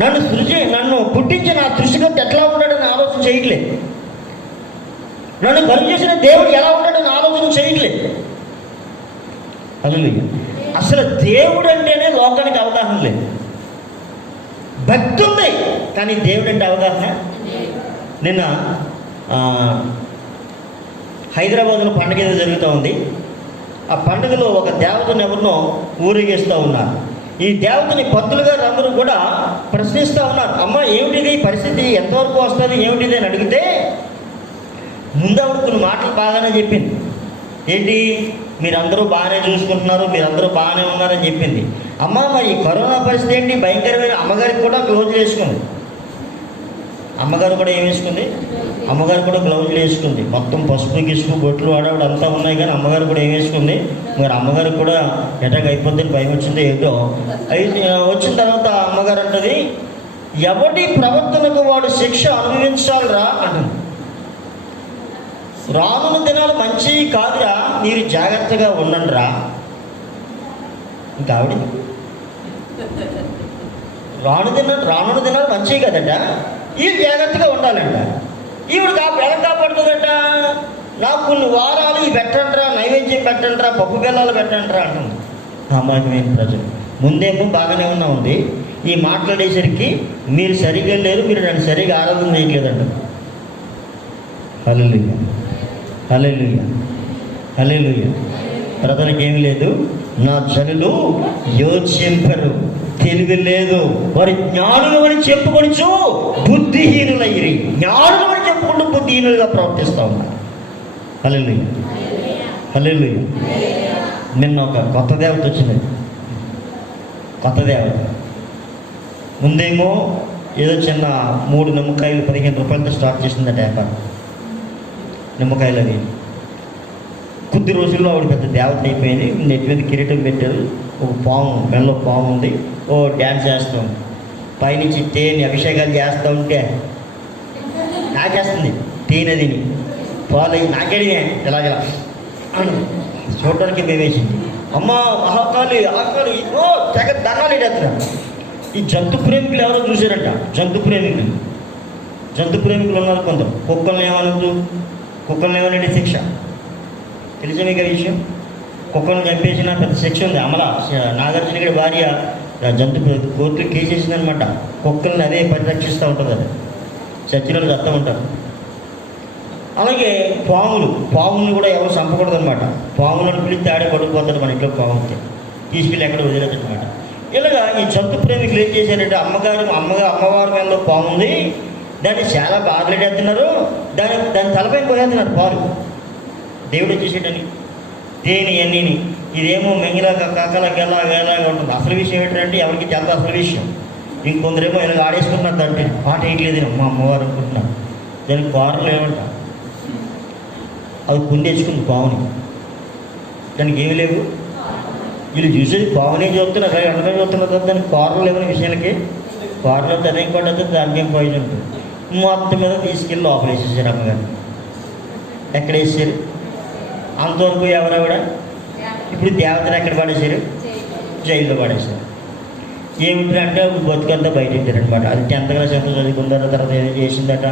నన్ను పుట్టించిన నా సృష్టికర్త ఎట్లా ఉన్నాడని ఆలోచన చేయట్లేదు. నన్ను కలుగు చేసిన దేవుడు ఎలా ఉన్నాడని ఆలోచన చేయట్లేదు. హల్లెలూయా. అసలు దేవుడు అంటేనే లోకానికి అవగాహన లేదు. భక్తి ఉంది, కానీ దేవుడు అంటే అవగాహన. నిన్న హైదరాబాద్లో పండుగ ఏదో జరుగుతూ ఉంది. ఆ పండుగలో ఒక దేవతను ఎవరినో ఊరేగిస్తూ ఉన్నారు. ఈ దేవతని భక్తులు గారు అందరూ కూడా ప్రశ్నిస్తూ ఉన్నారు, అమ్మ ఏమిటిది పరిస్థితి, ఎంతవరకు వస్తుంది, ఏమిటిది అని అడిగితే ముందవుడు కొన్ని మాటలు బాగానే చెప్పింది. ఏంటి, మీరందరూ బాగానే చూసుకుంటున్నారు, మీరందరూ బాగానే ఉన్నారని చెప్పింది. అమ్మ మరి ఈ కరోనా పరిస్థితి ఏంటి భయంకరమైన. అమ్మగారికి కూడా గ్లౌజులు వేసుకుంది. అమ్మగారు కూడా ఏం వేసుకుంది? అమ్మగారు కూడా గ్లౌజులు వేసుకుంది. మొత్తం పసుపు గిసుపు బొట్లు ఆడవాడు అంతా ఉన్నాయి, కానీ అమ్మగారు కూడా ఏం వేసుకుంది? మరి అమ్మగారికి కూడా ఎటాక్ అయిపోద్దని భయం వచ్చింది ఏదో. అయితే వచ్చిన తర్వాత అమ్మగారు అంటది, ఎవరి ప్రవర్తనకు వాడు శిక్ష అనుభవించాలిరా అంటుంది. రానున్న దినాలు మంచివి కాదురా, మీరు జాగ్రత్తగా ఉండండి రా. ఇంకా ఆవిడ రానున్న దినాలు మంచివి కదట, వీళ్ళు జాగ్రత్తగా ఉండాలంట. ఈవిడ ఎలా కాపాడుతుందట? నాకు కొన్ని వారాలు ఈ పెట్టండిరా, నైవేద్యం పెట్టండిరా, పప్పు బెల్లాలు పెట్టండిరా అంటుంది. సామాన్యమైన ప్రజలు ముందేమో బాగానే ఉన్నా ఉంది, ఈ మాట్లాడేసరికి మీరు సరిగ్గా లేరు, మీరు నన్ను సరిగ్గా ఆరాధన చేయట్లేదంట. హల్లెలూయా, హల్లెలూయా, హల్లెలూయా. ప్రజలకు ఏమి లేదు, నా జనులు యోచింపరు, తెలివి లేదు, వారి జ్ఞానులు అని చెప్పుకొనిచు బుద్ధిహీనులయ్యి. జ్ఞానులు అని చెప్పుకుంటూ బుద్ధిహీనులుగా ప్రవర్తిస్తూ ఉన్నారు. హల్లెలూయా, హల్లెలూయా. నిన్న ఒక కొత్త దేవత వచ్చింది. కొత్త దేవత ముందేమో ఏదో చిన్న 3 నిమ్మకాయలు 15 రూపాయలతో స్టార్ట్ చేసిందట వ్యాపారం. నిమ్మకాయలు అవి కొద్ది రోజుల్లో ఆవిడ పెద్ద దేవత అయిపోయింది. నెట్ మీద కిరీటం పెట్టారు, ఒక పాము, మెల్లో పాము ఉంది, ఓ డ్యాన్స్ చేస్తూ ఉంది. పైనుంచి తేనె అభిషేకాలు చేస్తూ ఉంటే నాకేస్తుంది, తేనె తిని పాలు అయ్యి నాకేడినే ఇలాగ అని చూడటానికి మేమేసింది. అమ్మ మహాకాళి ఆకాలి ఓ తెగ దండాలు ఎడేస్తున్నారు. ఈ జంతు ప్రేమికులు ఎవరో చూశారంట. జంతు ప్రేమికులు ఉన్నారు కొందరు. కుక్కల్ని ఏమనండి శిక్ష తెలిసే మీకు విషయం? కుక్కను చంపేసిన పెద్ద శిక్ష ఉంది. అమల నాగార్జున గారి భార్య జంతు కోర్టులు కేసేసిందనమాట. కుక్కల్ని అదే పరిరక్షిస్తూ ఉంటుంది. అది చర్చిలో చస్తూ ఉంటారు. అలాగే పాములను కూడా ఎవరు చంపకూడదు అనమాట. పాములను పిలిస్తే ఆడే పడిపోతాడు మన ఇంట్లో. పాముతే తీసుకెళ్ళి ఎక్కడ వదిలేదు అనమాట. ఇలాగా ఈ జంతు ప్రేమికులు ఏం చేశారంటే అమ్మవారి మీద పాము ఉంది, దాన్ని చాలా బాధలేడేస్తున్నారు, దాని తలపైన పోయేస్తున్నారు పాలు. దేవుడు వచ్చేసేటని దేని అన్నీని ఇదేమో మెంగిలాగా కాకలా గెలాగా ఉంటుంది. అసలు విషయం ఏంటంటే ఎవరికి చాలా అసలు విషయం. ఇంకొందరేమో ఇలా ఆడేసుకుంటున్నారు, దాంట్లో పాట వేయట్లేదు మా అమ్మవారు అనుకుంటున్నారు. దానికి కూరలు ఏమంట, అది కుందేసుకుంది పావుని, దానికి ఏమి లేవు. వీళ్ళు చూసేది పావునే చూస్తున్నారు, అలాగే అండగా చూస్తున్నారు. దానికి కూరలు లేవని విషయాలకి కూరలో తనకి పడ్డది, దానికి ఏం పాయిజన్ ఉంటుంది. మొత్తం మీద తీసుకెళ్ళి లోపల వేసేసారు అమ్మగారు. ఎక్కడ వేసారు? అంతవరకు ఎవరావిడ ఇప్పుడు దేవతను ఎక్కడ పడేశారు? జైల్లో పడేశారు. ఏమిటంటే బతుకంతా బయట పెట్టారనమాట. అది 10th క్లాస్ ఎంత చదువుకుందారో, తర్వాత ఏదో చేసిందట,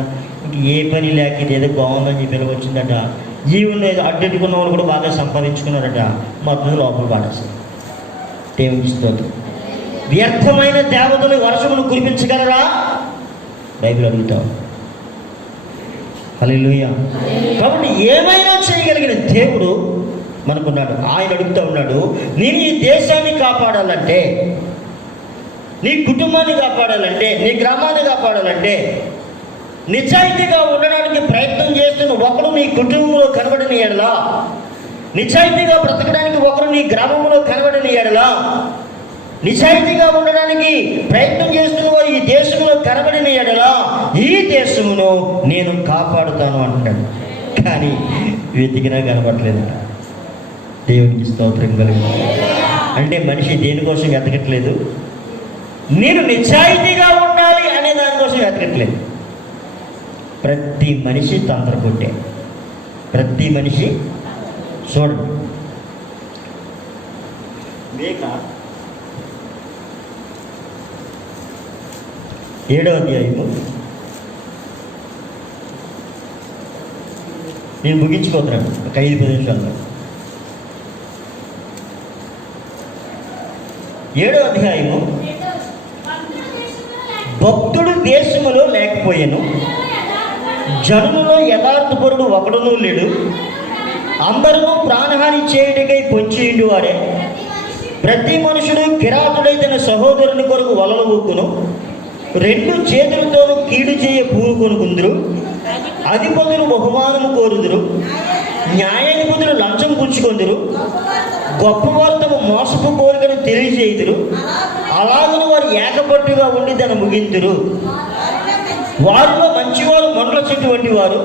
ఇంక ఏ పని లేక ఇదేదో బాగుందని చెప్పి వచ్చిందట. జీవుని అడ్డెట్టుకున్న వాళ్ళు కూడా బాగా సంపాదించుకున్నారట. మొత్తం లోపల పడేశారు. దేవుని స్తోత్రం. వ్యర్థమైన దేవతలు వర్షమును కురిపించగలరా? బైబిల్ అడుగుతాం. హల్లెలూయా. కాబట్టి ఏమైనా చేయగలిగిన దేవుడు మనకున్నాడు. ఆయన అడుగుతూ ఉన్నాడు, నేను ఈ దేశాన్ని కాపాడాలంటే నీ కుటుంబాన్ని కాపాడాలంటే, నీ గ్రామాన్ని కాపాడాలంటే, నిజాయితీగా ఉండడానికి ప్రయత్నం చేస్తున్న ఒకరు నీ కుటుంబంలో కనబడిన ఎడలా, నిజాయితీగా బ్రతకడానికి ఒకరు నీ గ్రామంలో కనబడిన ఎడలా, నిజాయితీగా ఉండడానికి ప్రయత్నం చేస్తున్న వారు ఈ దేశంలో కనబడిన ఎడలా, ఈ దేశమును నేను కాపాడుతాను అంటాడు. కానీ వెతికినా కనబడలేదు. దేవునికి స్తోత్రం కలుగు. అంటే మనిషి దేనికోసం వెతకట్లేదు, నేను నిజాయితీగా ఉండాలి అనే దానికోసం వెతకట్లేదు. ప్రతి మనిషి తంత్రపుట్టే, ప్రతి మనిషి. చూడండి, మేక 7వ అధ్యాయము, నేను ముగించిపోతున్నాను ఒక 5-10 నిమిషాల్లో. 7వ అధ్యాయము, భక్తుడు దేశములో లేకపోయాను, జనులలో యథార్థపరుడు ఒకడునూ లేడు, అందరూ ప్రాణహాని చేయుడికై పొంచియుండి వారే, ప్రతి మనుషుడు కిరాతుడైన సహోదరుని కొరకు వలలు ఊక్కును, 2 చేతులతో కీడు చేయ పూనుకొనుకుందురు, అధిపతులు బహుమానము కోరుదురు, న్యాయాధిపతులు లంచం పుచ్చుకొందురు, గొప్పవారు తమ మోసపు కోరికను తెలియజేయుదురు, అలాగను వారు ఏకపట్టుగా ఉండి దాన్ని ముగింతురు. వారిలో మంచివారు మొండ్ల చెట్టు వంటి వారు,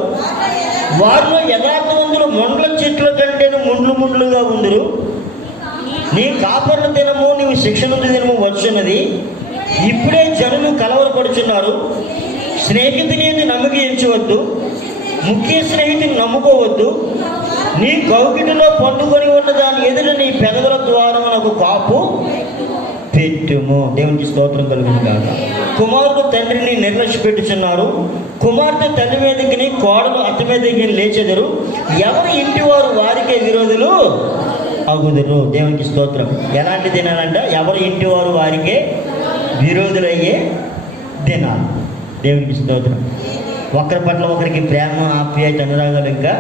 వారిలో యథార్థవంతులు మొండ్ల చెట్ల కంటేను ముండ్లుగా ఉందురు. నీ కాపర్ల దినము, నీవు శిక్షణ దినము వచ్చున్నది. ఇప్పుడే జనులు కలవరపడుచున్నారు. స్నేహితుని నమ్మిక ఎంచవద్దు, ముఖ్య స్నేహితుని నమ్ముకోవద్దు. నీ కౌగిటిలో పండుకొని ఉన్న దాని ఎదుట నీ పెదవుల ద్వారా నాకు కాపు పెట్టుము. దేవునికి స్తోత్రం కలుగును గాక. కుమారుడు తండ్రిని నిర్లక్ష్య పెట్టుచున్నారు, కుమార్తె తల్లి మీదకి, కోడలు అత్త మీదకి లేచెదరు. ఎవరి ఇంటి వారు వారికే విరోధులు అగుదురు. దేవునికి స్తోత్రం. ఎలాంటి దినాలంట? ఎవరి ఇంటి వారు వారికే విరోధులయ్యే దినాలు. దేవునికి స్తోత్రం. ఒకరి పట్ల ఒకరికి ప్రేమ, ఆప్యాయత, అనురాగాలు ఇంకా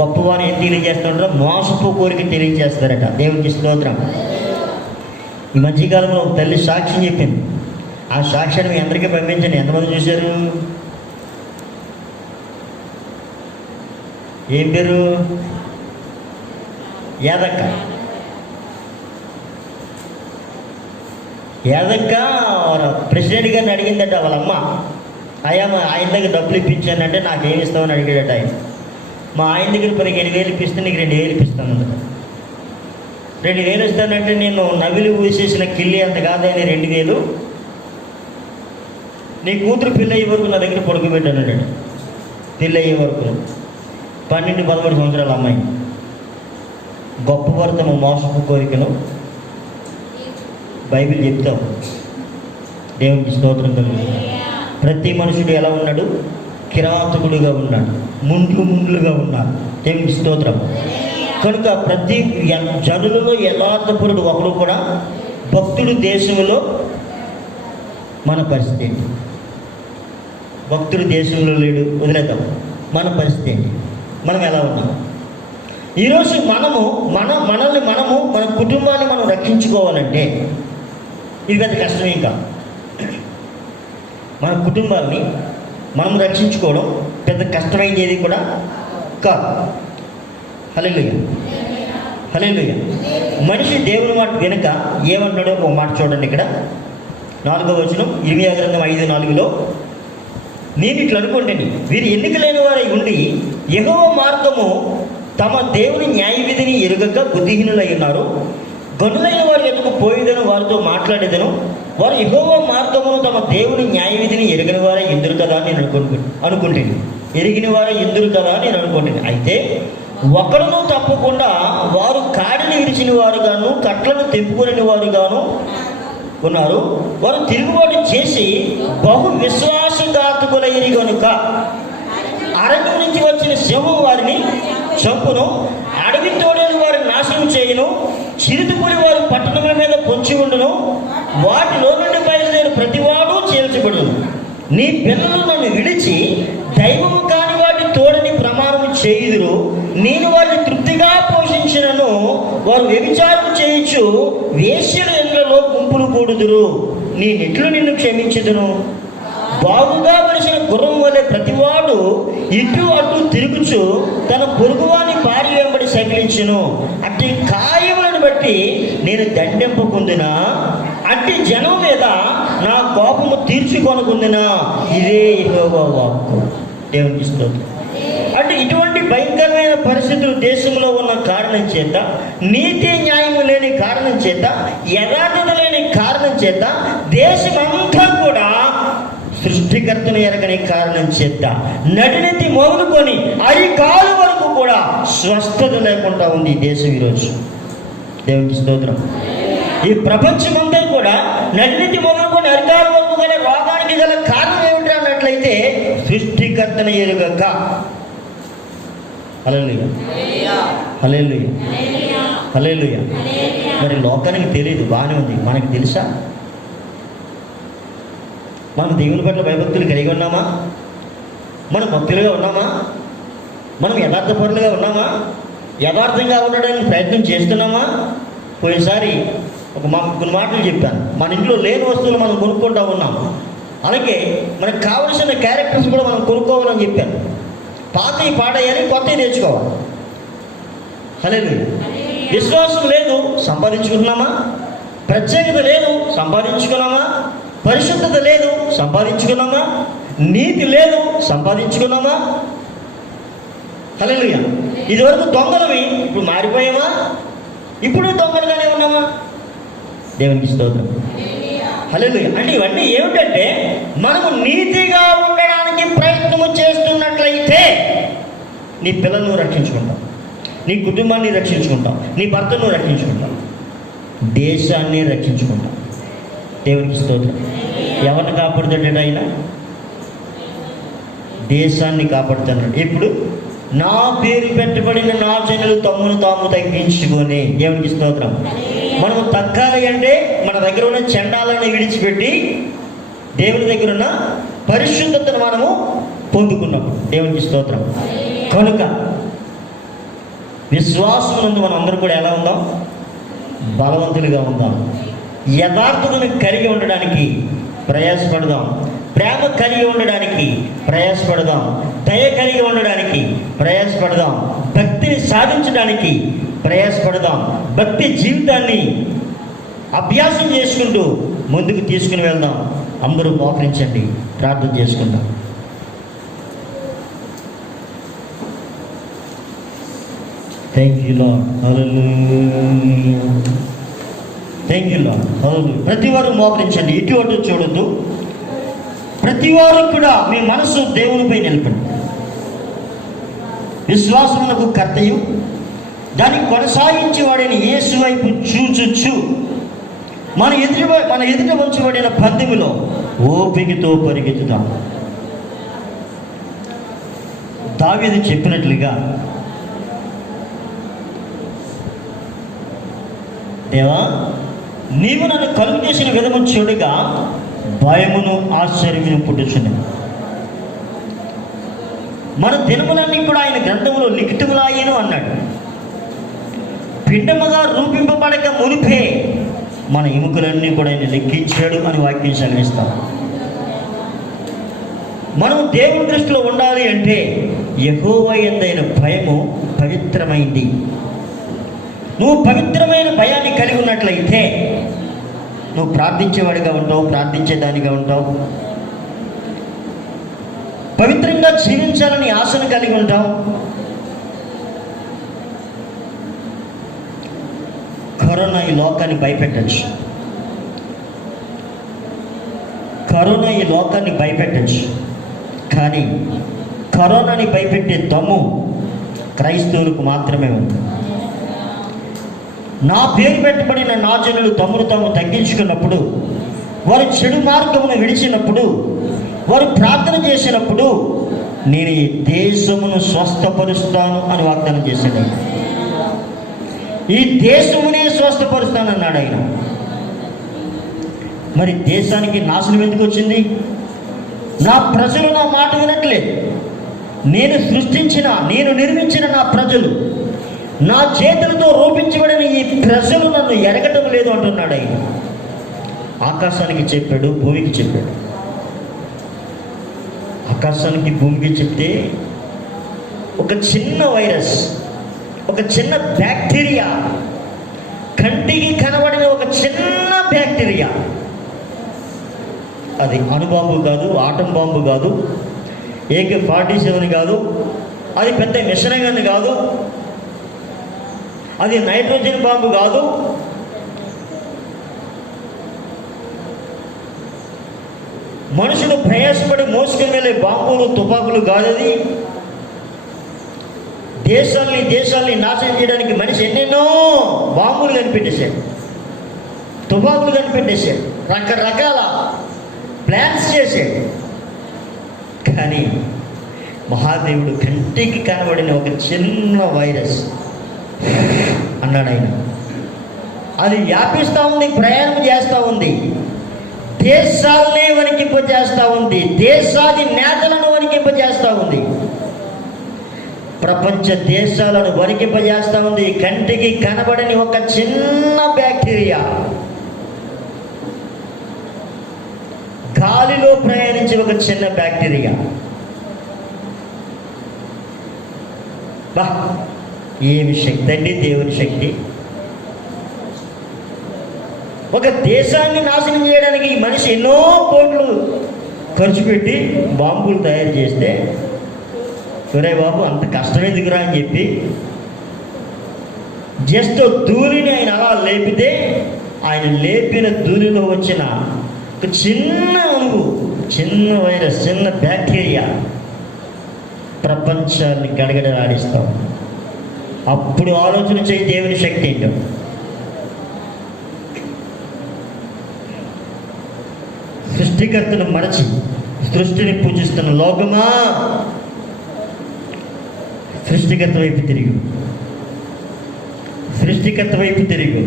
గొప్పవారు ఏం తెలియజేస్తుంటారో మోసపు కోరిక తెలియజేస్తారట. దేవునికి స్తోత్రం. ఈ మధ్యకాలంలో ఒక తల్లి సాక్ష్యం చెప్పింది. ఆ సాక్ష్యాన్ని మీ అందరికీ పంపించండి. ఎంతమంది చూశారు? ఏం పేరు? యాదక్క. యాదక్క ప్రెసిడెంట్ గారిని అడిగిందట వాళ్ళ అమ్మ. ఆయన దగ్గర డబ్బులు ఇప్పించానంటే నాకేమి ఇస్తామని అడిగాడట ఆయన. మా ఆయన దగ్గర 15,000 ఇప్పిస్తే నీకు 2,000 ఇప్పిస్తాను. 2,000 ఇస్తానంటే నేను నవిలి ఊసేసిన కిల్లి అంత కాదని 2,000 నీ కూతురు పిల్ల అయ్యే వరకు నా దగ్గర పడుకోబెట్టాను. పిల్ల అయ్యే వరకు 12-13 సంవత్సరాల అమ్మాయి. గొప్పవారు తమ మోసపు కోరికను బైబిల్ చెప్తాం. దేవునికి స్తోత్రం కలుగుతుంది. ప్రతి మనుషుడు ఎలా ఉన్నాడు? కిరాతకుడిగా ఉన్నాడు, ముండ్లుగా ఉన్నాడు. దేవునికి స్తోత్రం. కనుక ప్రతి జనులలో యథార్థపరుడు ఒకడు కూడా. భక్తుడు దేశంలో మన పరిస్థితి ఏంటి? భక్తుడు దేశంలో లేడు, వదిలేద్దాం. మన పరిస్థితి ఏంటి? మనం ఎలా ఉన్నాం? ఈరోజు మనల్ని మన కుటుంబాన్ని మనం రక్షించుకోవాలంటే ఇది పెద్ద కష్టమేం కాదు. మన కుటుంబాన్ని మనం రక్షించుకోవడం పెద్ద కష్టమైనది కూడా కాదు. హల్లెలూయా, హల్లెలూయా. మనిషి దేవుని మాట వెనుక ఏమంటాడో ఒక మాట చూడండి. ఇక్కడ 4వ వచనం, ఇర్మియా గ్రంథం 5:4లో, నేను ఇట్లా అనుకుంటేని వీరు ఎన్నిక లేని వారై ఉండి యెహోవా మార్గము తమ దేవుని న్యాయ విధిని ఎరుగక బుద్ధిహీనులై ఉన్నారు. గనులైన వారి ఎదుగు పోయేదను, వారితో మాట్లాడేదను. వారు యెహోవా మార్గమును తమ దేవుని న్యాయ విధిని ఎరగని వారే ఎందురు కదా అని నేను అనుకుంటుంది. ఎరిగిన వారే ఎందురు కదా అని నేను అనుకుంటుంది. అయితే ఒకడును తప్పకుండా వారు కాడిని విరిచిన వారుగాను, కట్లను తెంపుకునే వారుగాను ఉన్నారు. వారు తిరుగుబాటు చేసి బహు విశ్వాసఘాతకులైన కనుక అరణ్యం నుంచి వచ్చిన సింహం వారిని చంపును, అడవి తోడేలు వారిని నాశనం చేయును, చిరుతుపులి వారి పట్టణముల మీద పొంచి ఉండును, వాటిలో నుండి బయలుదేరి ప్రతివాడు చేల్చబడును. నీ పిల్లలు నన్ను విడిచి దైవము కాని వాటి తోడని ప్రమాణము చేయుదురు. నేను వారిని తృప్తిగా పోషించినను వారు వ్యభిచారం చేయొచ్చు వేశ్యల ఇళ్లలో గుంపులు కూడుదురు. నేనెట్లు నిన్ను క్షమించుదును? బాగుగా వెలిసిన గుర్రం వలె ప్రతివాడు ఇటు అటు తిరుగుచు తన పొరుగువాని భార్య వెంబడి సకిలించును. అట్టి కార్యములను బట్టి నేను దండెంపుకుందునా? అట్టి జనం మీద నా కోపము తీర్చుకొనుకుందునా? ఇదే యెహోవా వాక్కు. దేవునికి స్తోత్రం. అంటే ఇటువంటి భయంకరమైన పరిస్థితులు దేశంలో ఉన్న కారణం చేత, నీతి న్యాయం లేని కారణం చేత, యథార్థత లేని కారణం చేత, దేశమంతా కూడా సృష్టికర్తను ఎరగని కారణం చేత నడినెత్తి మొదలుకొని అరికాలు వరకు కూడా స్వస్థత లేకుండా ఉంది ఈ దేశం ఈరోజు. దేవునికి స్తోత్రం. ఈ ప్రపంచమంతా కూడా నడినెత్తి మొదలుకొని అరికాలు వరకు గల రోగానికి గల కారణం ఏమిటి అన్నట్లయితే సృష్టికర్తను ఎరుగక. హల్లెలూయా, హల్లెలూయా, హల్లెలూయా. మరి లోకానికి తెలియదు, బాగానే ఉంది. మనకి తెలుసా? మనం దేవుని పట్ల భయభక్తులు కలిగి ఉన్నామా? మనం భక్తులుగా ఉన్నామా? మనం యథార్థపరులుగా ఉన్నామా? యథార్థంగా ఉండడానికి ప్రయత్నం చేస్తున్నామా? పోయినసారి కొన్ని మాటలు చెప్పాను. మన ఇంట్లో లేని వస్తువులు మనం కొనుక్కుంటూ ఉన్నాం. అలాగే మనకు కావలసిన క్యారెక్టర్స్ కూడా మనం కొనుక్కోవాలని చెప్పాను. పాతవి పాడేయాలి, కొత్తవి నేర్చుకోవాలి. హల్లెలూయా. విశ్వాసం లేదు, సంపాదించుకుంటున్నామా? ప్రత్యేకత లేదు, సంపాదించుకున్నామా? పరిశుద్ధత లేదు, సంపాదించుకున్నామా? నీతి లేదు, సంపాదించుకున్నామా? హల్లెలూయా. ఇదివరకు దొంగలవి, ఇప్పుడు మారిపోయామా? ఇప్పుడు దొంగలుగానే ఉన్నామా? దేవునికి స్తోత్రం. హల్లెలూయా. అంటే ఇవన్నీ ఏమిటంటే మనము నీతిగా ఉండడానికి ప్రయత్నము చేస్తున్నట్లయితే నీ పిల్లలను రక్షించుకుంటాం, నీ కుటుంబాన్ని రక్షించుకుంటాం, నీ భర్తను రక్షించుకుంటాం, దేశాన్ని రక్షించుకుంటాం. దేవునికి స్తోత్రం. ఎవరిని కాపాడుతాడు? ఆయన దేశాన్ని కాపాడుతున్నాడు. ఇప్పుడు నా పేరు పెట్టబడిన నా జనులు తమ్మును తాము తగ్గించుకొని. దేవునికి స్తోత్రం. మనము తగ్గాలి అంటే మన దగ్గర ఉన్న చండాలను విడిచిపెట్టి దేవుని దగ్గర ఉన్న పరిశుద్ధతను మనము పొందుకున్నప్పుడు. దేవునికి స్తోత్రం. కనుక విశ్వాసమునందు మనం అందరూ కూడా ఎలా ఉందాం? బలవంతులుగా ఉందాం. యథార్థతను కలిగి ఉండడానికి ప్రయాసపడదాం. ప్రేమ కలిగి ఉండడానికి ప్రయాసపడదాం. దయ కలిగి ఉండడానికి ప్రయాసపడదాం. భక్తిని సాధించడానికి ప్రయాసపడదాం. భక్తి జీవితాన్ని అభ్యాసం చేసుకుంటూ ముందుకు తీసుకుని వెళ్దాం. అందరూ మోకరించండి, ప్రార్థన చేసుకుందాం. Thank you lord. Hallelujah. Thank you lord. Hallelujah. ప్రతి వారు మోకరించండి, ఇటు అటు చూడొద్దు. ప్రతి వారు కూడా మీ మనసు దేవునిపై నిలపండి. విశ్వాసమునకు కర్తయు దాన్ని కొనసాగించేవాడిని యేసు వైపు చూచుచు మన ఎదుట ఉంచబడిన పందెములో ఓపికతో పరిగెత్తుదాం. దావీదు చెప్పినట్లుగా, దేవా నీవు నన్ను కలుగు చేసిన విధము చూడగా భయమును ఆశ్చర్యమును పుట్టుచున్నది. మన దినములన్నీ కూడా ఆయన గ్రంథములో లిఖితములాయను అన్నాడు. పిండముగా రూపింపబడక మునిపే మన ఎముకలన్నీ కూడా ఆయన లెక్కించాడు అని వాక్యం సెలవిస్తాం. మనం దేవుని దృష్టిలో ఉండాలి అంటే యెహోవా యందైన భయము పవిత్రమైంది. నువ్వు పవిత్రమైన భయాన్ని కలిగి ఉన్నట్లయితే నువ్వు ప్రార్థించేవాడిగా ఉంటావు, ప్రార్థించేదానిగా ఉంటావు. పవిత్రంగా జీవించాలని ఆశను కలిగి ఉంటావు. కరోనా ఈ లోకాన్ని భయపెట్టచ్చు. కరోనా ఈ లోకాన్ని భయపెట్టచ్చు. కానీ కరోనాని భయపెట్టే దమ్ము క్రైస్తవులకు మాత్రమే ఉంది. నా పేరు పెట్టబడిన నా జనులు తమను తాము తగ్గించుకున్నప్పుడు, వారు చెడు మార్గమును విడిచినప్పుడు, వారు ప్రార్థన చేసినప్పుడు నేను ఈ దేశమును స్వస్థపరుస్తాను అని వాగ్దానం చేశాడు. ఈ దేశమునే స్వస్థపరుస్తానన్నాడు ఆయన. మరి దేశానికి నాశనం ఎందుకు వచ్చింది? నా ప్రజలు నా మాట వినట్లేదు. నేను సృష్టించిన, నేను నిర్మించిన నా ప్రజలు, నా చేతులతో రూపించబడిన ఈ ప్రజలు నన్ను ఎరగటం లేదు అంటున్నాడు ఆయన. ఆకాశానికి చెప్పాడు, భూమికి చెప్పాడు. ఆకాశానికి భూమికి చెప్తే ఒక చిన్న వైరస్, ఒక చిన్న బ్యాక్టీరియా, కంటికి కనబడిన ఒక చిన్న బ్యాక్టీరియా, అది అణుబాంబు కాదు, ఆటం బాంబు కాదు, AK-47 కాదు, అది పెద్ద మిషన్ గన్ కాదు, అది నైట్రోజన్ బాంబు కాదు, మనుషులు ప్రయాసపడి మోసుకుని వెళ్ళే బాంబులు, తుపాకులు కాదు. అది దేశాల్ని నాశనం చేయడానికి మనిషి ఎన్నెన్నో బాంబులు కనిపెట్టేశాడు, తుపాకులు కనిపెట్టేశాడు, రకరకాల ప్లాన్స్ చేశాడు. కానీ మహాదేవుడు కంటికి కనబడిన ఒక చిన్న వైరస్ అన్నాడు ఆయన. అది వ్యాపిస్తూ ఉంది, ప్రయాణం చేస్తూ ఉంది, దేశాలనే వణికింపజేస్తూ ఉంది, దేశాది నేతలను వణికింపజేస్తూ ఉంది, ప్రపంచ దేశాలను వణికింపజేస్తూ ఉంది. కంటికి కనబడని ఒక చిన్న బ్యాక్టీరియా, గాలిలో ప్రయాణించే ఒక చిన్న బ్యాక్టీరియా. బా, ఏమి శక్తి అండి దేవుని శక్తి! ఒక దేశాన్ని నాశనం చేయడానికి ఈ మనిషి ఎన్నో కోట్లు ఖర్చు పెట్టి బాంబులు తయారు చేస్తే, ఒరే బాబు అంత కష్టం ఎందుకురా అని చెప్పి జస్ట్ ధూళిని ఆయన అలా లేపితే, ఆయన లేపిన ధూళిలో వచ్చిన ఒక చిన్న అణువు, చిన్న వైరస్, చిన్న బ్యాక్టీరియా ప్రపంచాన్ని గడగడలాడిస్తాం. అప్పుడు ఆలోచన చేయి దేవుని శక్తి ఏంటో. సృష్టికర్తను మరచి సృష్టిని పూజిస్తున్న లోకమా, సృష్టికర్త వైపు తిరిగి, సృష్టికర్త వైపు తిరిగి.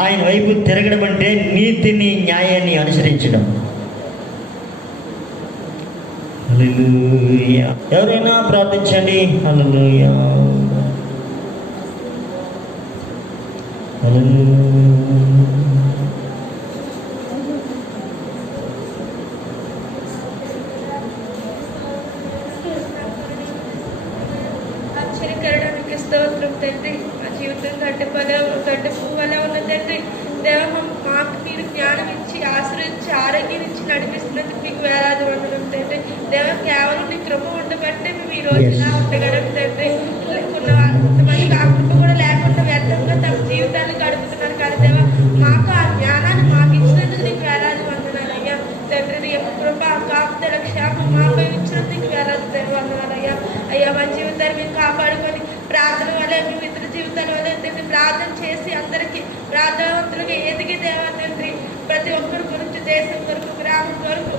ఆయన వైపు తిరగడం అంటే నీతిని, న్యాయాన్ని అనుసరించడం. హల్లెలూయా. ఎవరైనా ప్రార్థించండి. హల్లెలూయా, హల్లెలూయా. స్తోత్రం తండ్రి. మా జీవితం గడ్డ పువ్వులా ఉన్న తండ్రి దేవ, మాకు మీరు జ్ఞానం ఇచ్చి, ఆశ్రయించి, ఆరోగ్యం ఇచ్చి నడిపిస్తున్నందుకు మీకు వేలాది వందనం తండ్రి. దేవ, కేవలం నీ కృప ఉండబట్టే మేము ఈ రోజు ఇలా ఉండగలం తండ్రి. కొంతమంది ఆ కృప కూడా లేకుండా వ్యర్థంగా తమ జీవితాన్ని గడుపుతున్నారు కదా దేవ, మాకు ఆ జ్ఞానాన్ని మాకు ఇచ్చినందుకు నీకు వేలాది వందనాలయ్యా తండ్రి. నీ యొక్క కృప, కాపుదల, క్షేమం మాపై ఇచ్చినందుకు నీకు వేలాది వందనాలయ్యా. అయ్యా, మా జీవితాన్ని మేము కాపాడుకొని ప్రార్థన వల్ల, మీ ఇతర జీవితాల వల్ల తండ్రి ప్రార్థన చేసి అందరికీ ప్రార్థనవంతులుగా ఎదిగే దేవా తండ్రి. ప్రతి ఒక్కరి గురించి, దేశం కొరకు, గ్రామం కొరకు,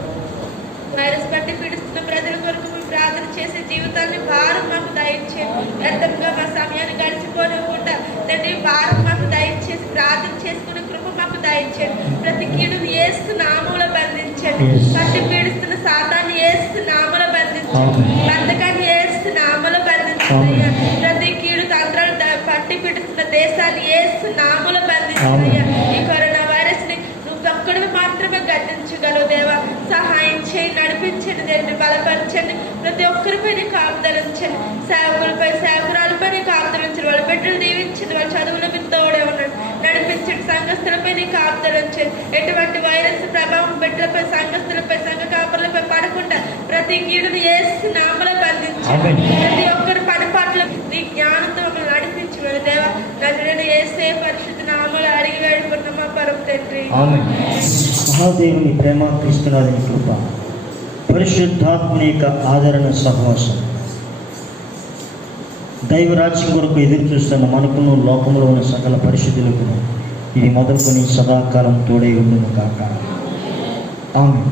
వైరస్ బట్టి పీడిస్తున్న ప్రజల కొరకు మేము ప్రార్థన చేసే జీవితాన్ని భారం మాకు దయచేయండి. వ్యర్థంగా మా సమయాన్ని గడిచిపోనివ్వకుండా తండ్రి భారం మాకు దయచేసి ప్రార్థన చేసుకునే కృప మాకు దయచేయండి. ప్రతి కీడును యేసు నామములో బంధించండి. పట్టి పీడిస్తున్న సాతాన్ని యేసు నామములో బంధించండి. బంధకాన్ని యేసు నామములో బంధించండి. ప్రతి కీడు తంత్రాలు పట్టి పీడిస్తున్న దేశాన్ని యేసు నామములో బంధించండి. ఈ కరోనా వైరస్ ని నువ్వు ఒక్కడివి మాత్రమే గద్దించగలవు దేవా. సహాయం చేయి, నడిపించండి దేన్ని, బలపరచండి. ప్రతి ఒక్కరిపై నీ కాపుదలించండి. సేవకులపై, సేవకురాలపై నీ కాపుదలించండి. వాళ్ళ బిడ్డలు దీవించండి. వాళ్ళ చదువులో మీరు తోడే ఉన్నాడు, నడిపించండి. సంఘస్థులపై నీ కాపుదలించండి. ఎటువంటి వైరస్ ప్రభావం బిడ్డలపై, సంఘస్థులపై, సంఘ కాపులపై పడకుండా ప్రతి కీడును యేసు నామములో బంధించండి. ప్రతి ఒక్కరి పని పట్ల నీ జ్ఞానంతో మమ్మల్ని నడిపించమని దేవా, నజరేయుడైన యేసయ్య పరిశుద్ధ నామములో అడిగి వేడుకుంటున్నాం మా పరమ తండ్రి. మహాదేవుని ప్రేమ, క్రీస్తునాథుని కృప, పరిశుద్ధాత్మని యొక్క ఆదరణ, సహవాసం, దైవరాజ్యం కొరకు ఎదురు చూస్తున్న మనకును, లోకంలో ఉన్న సకల పరిశుద్ధులకు ఇది మొదలుకొని సదాకాలం తోడై ఉండును కాక. ఆమేన్.